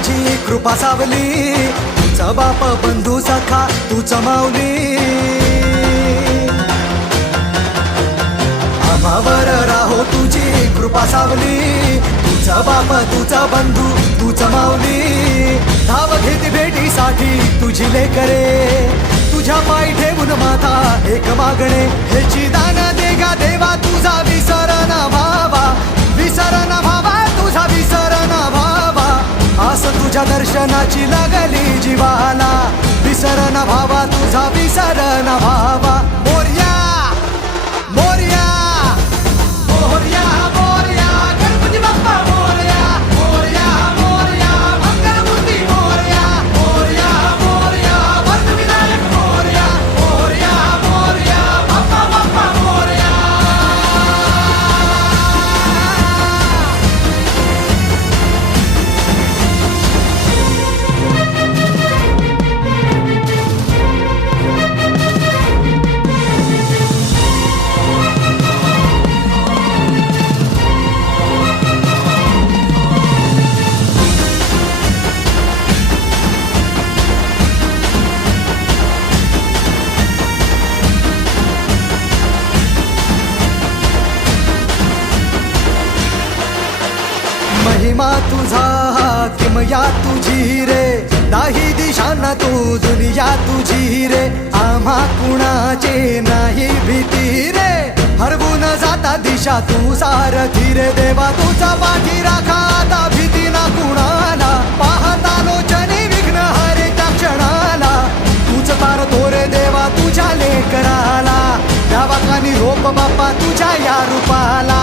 तुझी कृपा सावली, तुझा बाप बंधू सखा तूच माऊली. आम्हावर राहो तुझी कृपा सावली, तुझा बाप तुझा बंधू तूच माऊली. धाव घेत भेटीसाठी तुझी लेकरे, तुझ्या पायी ठेवून माथा एक मागणे. हेची दान दे गा देवा तुझा विसर ना भावा, विसर ना भावा तुझा विसर ना भावा. आस तुझ्या दर्शनाची लागली जीवाला, विसर ना भावा तुझा विसर ना भावा. मोरया मोरया मोरया मोरया गणपती बाप्पा मोरया, मोरया मोरया मंगलमूर्ती मोरया, मोरया मोरया वरदविनायक मोरया, मोरया मोरया बाप्पा बाप्पा मोरया. महिमा तुझा किमया तुझी रे, दाही दिशांना तू दुनिया तुझी रे. आम्हा कुणाचे नाही भीती रे, हरवून जाता दिशा तू सारथी रे. देवा तुझा पाठी राखा आता भीती ना कुणाला, पाहता लोचनी विघ्न हरे त्या क्षणाला. तूच तारतो रे देवा तुझ्या लेकराला, द्यावा कानी रोप बाप्पा तुझ्या या रूपाला.